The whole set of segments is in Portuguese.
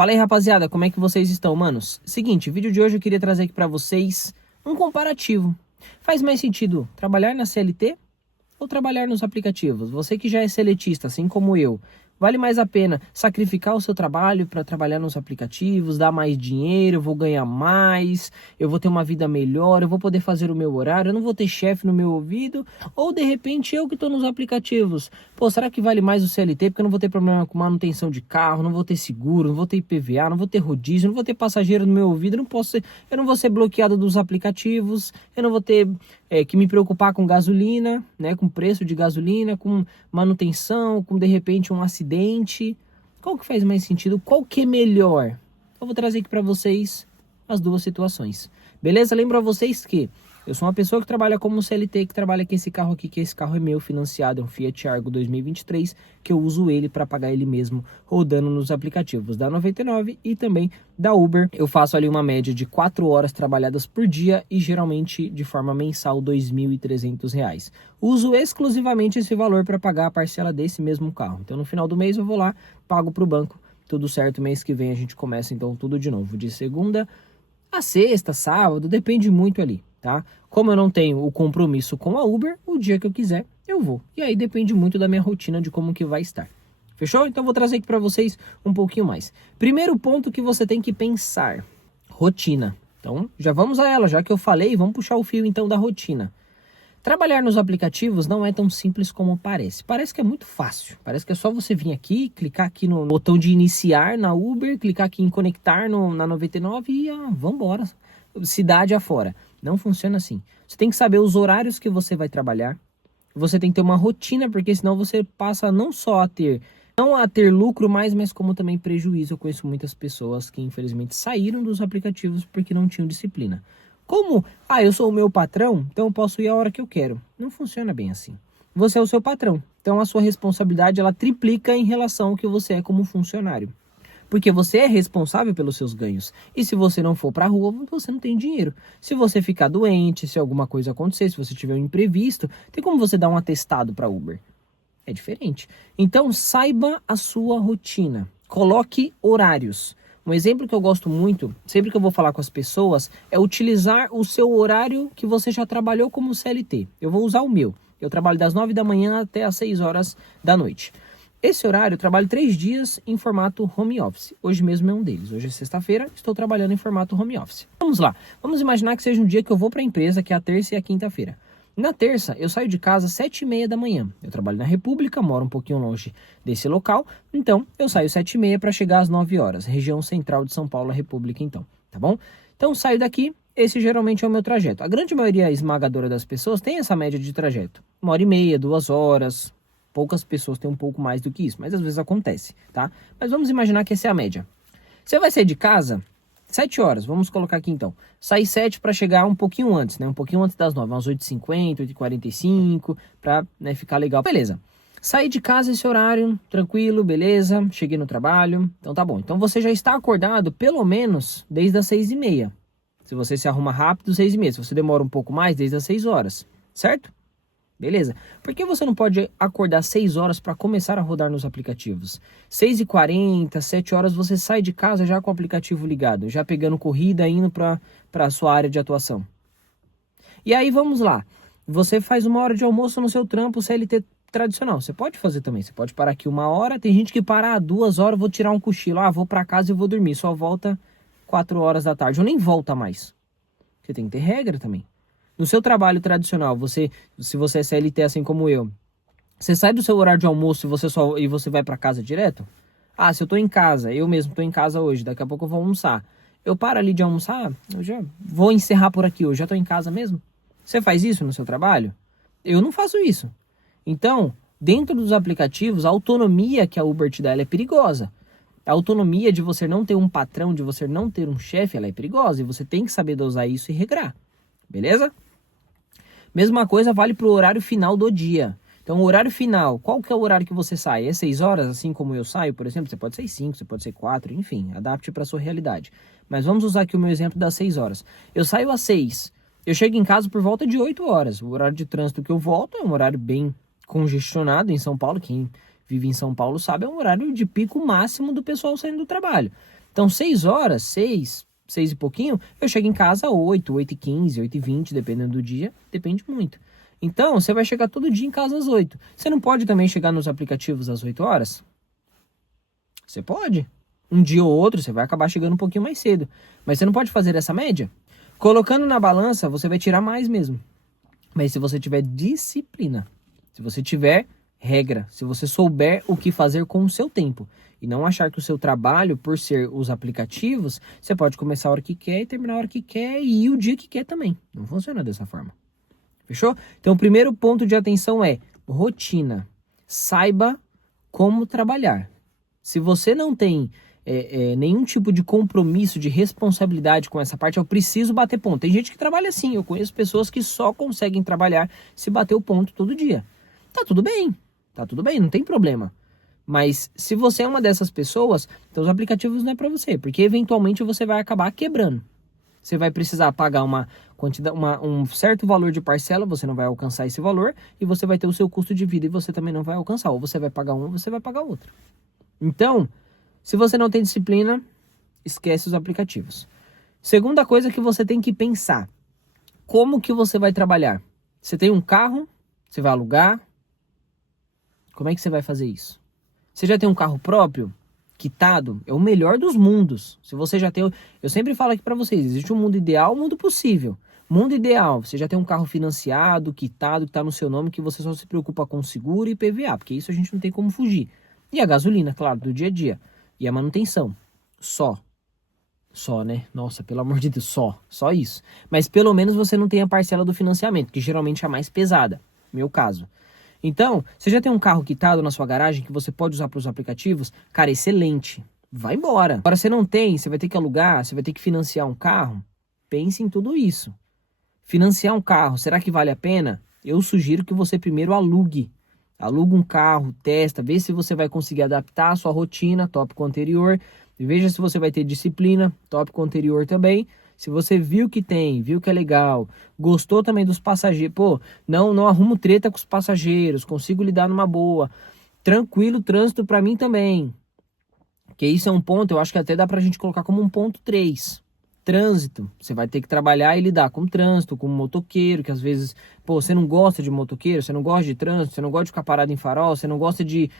Fala aí, rapaziada, como é que vocês estão, manos? Seguinte, vídeo de hoje eu queria trazer aqui pra vocês um comparativo. Faz mais sentido trabalhar na CLT ou trabalhar nos aplicativos? Você que já é seletista, assim como eu, vale mais a pena sacrificar o seu trabalho para trabalhar nos aplicativos, dar mais dinheiro, eu vou ganhar mais, eu vou ter uma vida melhor, eu vou poder fazer o meu horário, eu não vou ter chefe no meu ouvido, ou de repente eu que estou nos aplicativos, pô, será que vale mais o CLT porque eu não vou ter problema com manutenção de carro, não vou ter seguro, não vou ter IPVA, não vou ter rodízio, não vou ter passageiro no meu ouvido, eu não vou ser bloqueado dos aplicativos, eu não vou ter que me preocupar com gasolina, né, com preço de gasolina, com manutenção, com de repente um acidente. Qual que faz mais sentido? Qual que é melhor? Eu vou trazer aqui para vocês as duas situações. Beleza? Lembro a vocês que eu sou uma pessoa que trabalha como CLT, que trabalha com esse carro aqui, que esse carro é meu, financiado, é um Fiat Argo 2023, que eu uso ele para pagar ele mesmo, rodando nos aplicativos da 99 e também da Uber. Eu faço ali uma média de 4 horas trabalhadas por dia e geralmente de forma mensal R$ 2.300. Uso exclusivamente esse valor para pagar a parcela desse mesmo carro. Então no final do mês eu vou lá, pago para o banco, tudo certo, mês que vem a gente começa então tudo de novo, de segunda a sexta, sábado, depende muito ali, tá? Como eu não tenho o compromisso com a Uber, o dia que eu quiser, eu vou. E aí depende muito da minha rotina, de como que vai estar. Fechou? Então vou trazer aqui para vocês um pouquinho mais. Primeiro ponto que você tem que pensar, rotina. Então já vamos a ela, já que eu falei, vamos puxar o fio então da rotina. Trabalhar nos aplicativos não é tão simples como parece. Parece que é muito fácil. Parece que é só você vir aqui, clicar aqui no botão de iniciar na Uber, clicar aqui em conectar na 99 e vambora. Cidade afora. Não funciona assim. Você tem que saber os horários que você vai trabalhar. Você tem que ter uma rotina, porque senão você passa não só a ter lucro mais, mas como também prejuízo. Eu conheço muitas pessoas que infelizmente saíram dos aplicativos porque não tinham disciplina. Como, eu sou o meu patrão, então eu posso ir a hora que eu quero. Não funciona bem assim. Você é o seu patrão, então a sua responsabilidade ela triplica em relação ao que você é como funcionário. Porque você é responsável pelos seus ganhos. E se você não for para a rua, você não tem dinheiro. Se você ficar doente, se alguma coisa acontecer, se você tiver um imprevisto, tem como você dar um atestado para Uber? É diferente. Então saiba a sua rotina. Coloque horários. Um exemplo que eu gosto muito, sempre que eu vou falar com as pessoas, é utilizar o seu horário que você já trabalhou como CLT. Eu vou usar o meu. Eu trabalho das 9 da manhã até as 6 horas da noite. Esse horário eu trabalho 3 dias em formato home office. Hoje mesmo é um deles. Hoje é sexta-feira, estou trabalhando em formato home office. Vamos lá. Vamos imaginar que seja um dia que eu vou para a empresa, que é a terça e a quinta-feira. Na terça, eu saio de casa às 7h30 da manhã. Eu trabalho na República, moro um pouquinho longe desse local. Então, eu saio às 7h30 para chegar às 9 horas. Região central de São Paulo, República, então. Tá bom? Então, saio daqui. Esse geralmente é o meu trajeto. A grande maioria esmagadora das pessoas tem essa média de trajeto. 1h30, 2 horas. Poucas pessoas têm um pouco mais do que isso, mas às vezes acontece, tá? Mas vamos imaginar que essa é a média. Você vai sair de casa 7 horas, vamos colocar aqui então. Sai 7 para chegar um pouquinho antes, né? Um pouquinho antes das 9, umas 8h50, 8h45, para ficar legal. Beleza. Saí de casa esse horário, tranquilo, beleza. Cheguei no trabalho, então tá bom. Então você já está acordado pelo menos desde as 6h30. Se você se arruma rápido, 6h30. Se você demora um pouco mais, desde as 6 horas, certo? Beleza? Por que você não pode acordar 6 horas para começar a rodar nos aplicativos? 6h40, 7 horas você sai de casa já com o aplicativo ligado, já pegando corrida, indo para a sua área de atuação. E aí vamos lá, você faz 1 hora de almoço no seu trampo CLT tradicional, você pode fazer também, você pode parar aqui 1 hora, tem gente que para 2 horas, vou tirar um cochilo, vou para casa e vou dormir, só volta 4 horas da tarde, ou nem volta mais. Você tem que ter regra também. No seu trabalho tradicional, se você é CLT assim como eu, você sai do seu horário de almoço e você vai para casa direto? Se eu tô em casa, eu mesmo tô em casa hoje, daqui a pouco eu vou almoçar. Eu paro ali de almoçar, eu já vou encerrar por aqui hoje, já tô em casa mesmo? Você faz isso no seu trabalho? Eu não faço isso. Então, dentro dos aplicativos, a autonomia que a Uber te dá, ela é perigosa. A autonomia de você não ter um patrão, de você não ter um chefe, ela é perigosa. E você tem que saber dosar isso e regrar. Beleza? Mesma coisa vale para o horário final do dia. Então, o horário final, qual que é o horário que você sai? É 6 horas, assim como eu saio, por exemplo? Você pode ser 5, você pode ser 4, enfim, adapte para a sua realidade. Mas vamos usar aqui o meu exemplo das 6 horas. Eu saio às 6, eu chego em casa por volta de 8 horas. O horário de trânsito que eu volto é um horário bem congestionado em São Paulo. Quem vive em São Paulo sabe, é um horário de pico máximo do pessoal saindo do trabalho. Então 6 horas, 6 e pouquinho, eu chego em casa 8, 8h15, 8h20, dependendo do dia, depende muito. Então, você vai chegar todo dia em casa às 8. Você não pode também chegar nos aplicativos às 8 horas? Você pode. Um dia ou outro, você vai acabar chegando um pouquinho mais cedo. Mas você não pode fazer essa média? Colocando na balança, você vai tirar mais mesmo. Mas se você tiver disciplina, se você tiver regra, se você souber o que fazer com o seu tempo, e não achar que o seu trabalho, por ser os aplicativos, você pode começar a hora que quer e terminar a hora que quer e ir o dia que quer também. Não funciona dessa forma. Fechou? Então, o primeiro ponto de atenção é rotina. Saiba como trabalhar. Se você não tem nenhum tipo de compromisso, de responsabilidade com essa parte, eu preciso bater ponto. Tem gente que trabalha assim, eu conheço pessoas que só conseguem trabalhar se bater o ponto todo dia. Tá tudo bem, não tem problema. Mas se você é uma dessas pessoas, então os aplicativos não é para você, porque eventualmente você vai acabar quebrando. Você vai precisar pagar um certo valor de parcela, você não vai alcançar esse valor, e você vai ter o seu custo de vida e você também não vai alcançar. Ou você vai pagar um, ou você vai pagar outro. Então, se você não tem disciplina, esquece os aplicativos. Segunda coisa que você tem que pensar. Como que você vai trabalhar? Você tem um carro? Você vai alugar? Como é que você vai fazer isso? Você já tem um carro próprio? Quitado? É o melhor dos mundos. Se você já tem... Eu sempre falo aqui para vocês, existe um mundo ideal, um mundo possível. Mundo ideal, você já tem um carro financiado, quitado, que está no seu nome, que você só se preocupa com seguro e PVA, porque isso a gente não tem como fugir. E a gasolina, claro, do dia a dia. E a manutenção. Só, né? Nossa, pelo amor de Deus, só isso. Mas pelo menos você não tem a parcela do financiamento, que geralmente é a mais pesada, meu caso. Então, você já tem um carro quitado na sua garagem que você pode usar para os aplicativos? Cara, excelente. Vai embora. Agora, você não tem, você vai ter que alugar, você vai ter que financiar um carro? Pense em tudo isso. Financiar um carro, será que vale a pena? Eu sugiro que você primeiro alugue. Aluga um carro, testa, vê se você vai conseguir adaptar a sua rotina, tópico anterior. E veja se você vai ter disciplina, tópico anterior também. Se você viu que tem, viu que é legal, gostou também dos passageiros, pô, não arrumo treta com os passageiros, consigo lidar numa boa. Tranquilo, trânsito pra mim também. Que isso é um ponto, eu acho que até dá pra gente colocar como um ponto 3. Trânsito, você vai ter que trabalhar e lidar com trânsito, com motoqueiro, que às vezes, pô, você não gosta de motoqueiro, você não gosta de trânsito, você não gosta de ficar parado em farol, você não gosta de...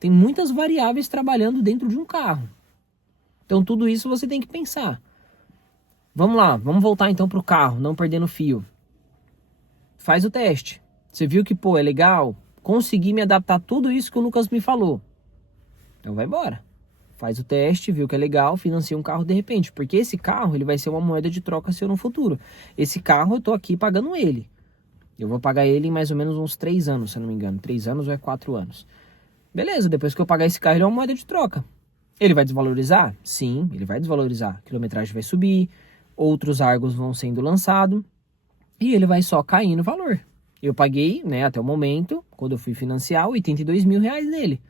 Tem muitas variáveis trabalhando dentro de um carro. Então tudo isso você tem que pensar. Vamos lá, vamos voltar então pro carro, não perdendo fio. Faz o teste. Você viu que, pô, é legal? Consegui me adaptar a tudo isso que o Lucas me falou. Então vai embora. Faz o teste, viu que é legal, financia um carro de repente. Porque esse carro, ele vai ser uma moeda de troca seu no futuro. Esse carro, eu tô aqui pagando ele. Eu vou pagar ele em mais ou menos uns 3 anos, se eu não me engano. 3 anos ou é 4 anos. Beleza, depois que eu pagar esse carro, ele é uma moeda de troca. Ele vai desvalorizar? Sim, ele vai desvalorizar. A quilometragem vai subir, outros Argos vão sendo lançados e ele vai só cair no valor. Eu paguei, né, até o momento, quando eu fui financiar, R$82 mil nele.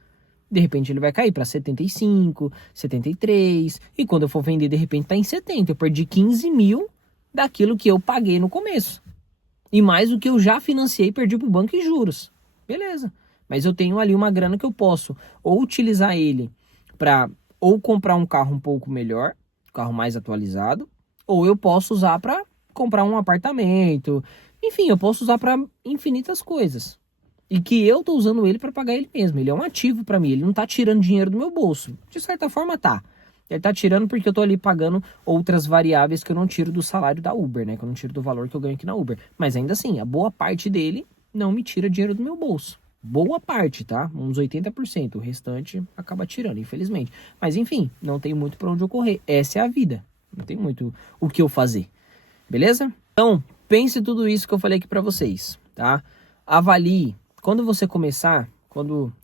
De repente ele vai cair para 75, 73, e quando eu for vender, de repente tá em 70. Eu perdi 15 mil daquilo que eu paguei no começo. E mais o que eu já financiei, perdi pro banco em juros. Beleza. Mas eu tenho ali uma grana que eu posso ou utilizar ele para ou comprar um carro um pouco melhor, um carro mais atualizado, ou eu posso usar para comprar um apartamento. Enfim, eu posso usar para infinitas coisas. E que eu tô usando ele para pagar ele mesmo. Ele é um ativo para mim, ele não tá tirando dinheiro do meu bolso. De certa forma tá. Ele tá tirando porque eu tô ali pagando outras variáveis que eu não tiro do salário da Uber, né? Que eu não tiro do valor que eu ganho aqui na Uber. Mas ainda assim, a boa parte dele não me tira dinheiro do meu bolso. Boa parte, tá? Uns 80%. O restante acaba tirando, infelizmente. Mas enfim, não tem muito para onde eu correr. Essa é a vida. Não tem muito o que eu fazer. Beleza? Então, pense tudo isso que eu falei aqui para vocês, tá? Avalie. Quando você começar,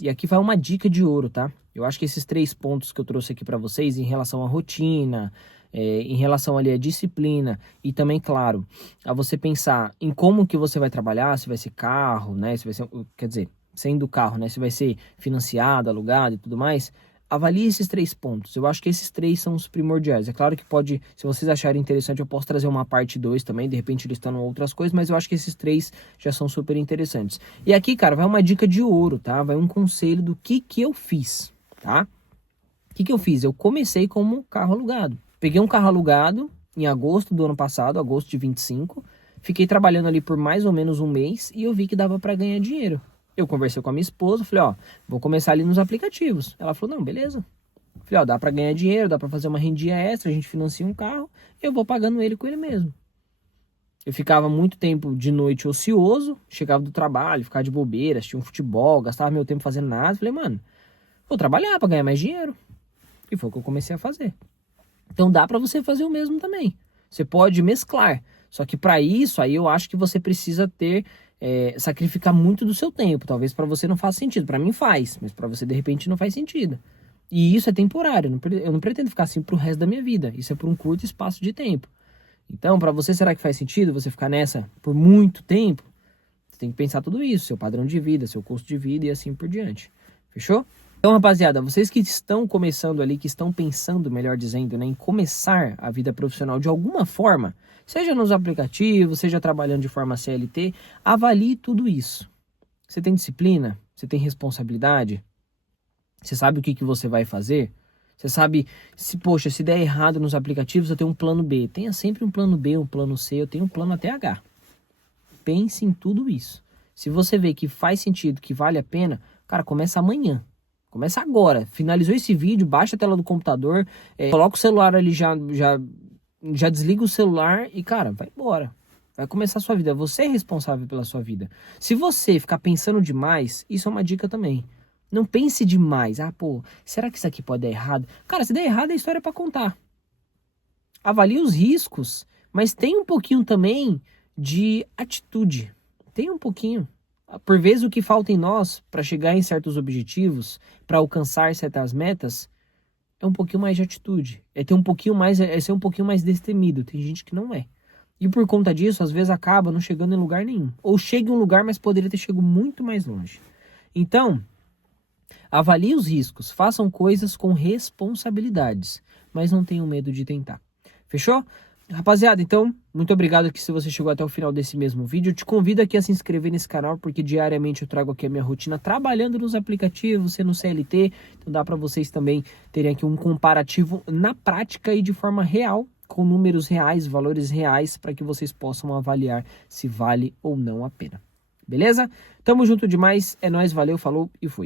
e aqui vai uma dica de ouro, tá? Eu acho que esses 3 pontos que eu trouxe aqui para vocês em relação à rotina, em relação ali à disciplina e também, claro, a você pensar em como que você vai trabalhar, se vai ser carro, né? Se vai ser, quer dizer, sendo carro, né? Se vai ser financiado, alugado e tudo mais. Avalie esses 3 pontos. Eu acho que esses 3 são os primordiais. É claro que pode, se vocês acharem interessante, eu posso trazer uma parte 2 também, de repente listando outras coisas, mas eu acho que esses 3 já são super interessantes. E aqui, cara, vai uma dica de ouro, tá? Vai um conselho do que eu fiz, tá? que eu fiz? Eu comecei como carro alugado. Peguei um carro alugado em agosto do ano passado, agosto de 25. Fiquei trabalhando ali por mais ou menos um mês e eu vi que dava para ganhar dinheiro. Eu conversei com a minha esposa, falei, ó, vou começar ali nos aplicativos. Ela falou, não, beleza. Falei, ó, dá para ganhar dinheiro, dá para fazer uma rendinha extra, a gente financia um carro, eu vou pagando ele com ele mesmo. Eu ficava muito tempo de noite ocioso, chegava do trabalho, ficava de bobeira, assistia um futebol, gastava meu tempo fazendo nada. Falei, mano, vou trabalhar para ganhar mais dinheiro. E foi o que eu comecei a fazer. Então dá para você fazer o mesmo também. Você pode mesclar. Só que para isso, aí eu acho que você precisa sacrificar muito do seu tempo. Talvez para você não faça sentido. Para mim faz, mas para você de repente não faz sentido. E isso é temporário. Eu não pretendo ficar assim pro resto da minha vida. Isso é por um curto espaço de tempo. Então, para você, será que faz sentido você ficar nessa por muito tempo? Você tem que pensar tudo isso, seu padrão de vida, seu custo de vida e assim por diante. Fechou? Então, rapaziada, vocês que estão começando ali, que estão pensando, melhor dizendo, né, em começar a vida profissional de alguma forma, seja nos aplicativos, seja trabalhando de forma CLT, avalie tudo isso. Você tem disciplina? Você tem responsabilidade? Você sabe o que você vai fazer? Você sabe, se der errado nos aplicativos, eu tenho um plano B. Tenha sempre um plano B, um plano C, eu tenho um plano até H. Pense em tudo isso. Se você vê que faz sentido, que vale a pena, cara, começa amanhã. Começa agora. Finalizou esse vídeo, baixa a tela do computador, coloca o celular ali, já desliga o celular e, cara, vai embora. Vai começar a sua vida. Você é responsável pela sua vida. Se você ficar pensando demais, isso é uma dica também. Não pense demais. Ah, pô, será que isso aqui pode dar errado? Cara, se der errado, é história pra contar. Avalie os riscos, mas tem um pouquinho também de atitude. Tem um pouquinho. Por vezes o que falta em nós para chegar em certos objetivos, para alcançar certas metas, é um pouquinho mais de atitude. É ter um pouquinho mais, é ser um pouquinho mais destemido. Tem gente que não é. E por conta disso, às vezes acaba não chegando em lugar nenhum. Ou chega em um lugar, mas poderia ter chegado muito mais longe. Então, avalie os riscos, façam coisas com responsabilidades, mas não tenham medo de tentar. Fechou? Rapaziada, então, muito obrigado aqui se você chegou até o final desse mesmo vídeo. Eu te convido aqui a se inscrever nesse canal, porque diariamente eu trago aqui a minha rotina trabalhando nos aplicativos, sendo CLT. Então dá para vocês também terem aqui um comparativo na prática e de forma real, com números reais, valores reais, para que vocês possam avaliar se vale ou não a pena. Beleza? Tamo junto demais, é nóis, valeu, falou e fui.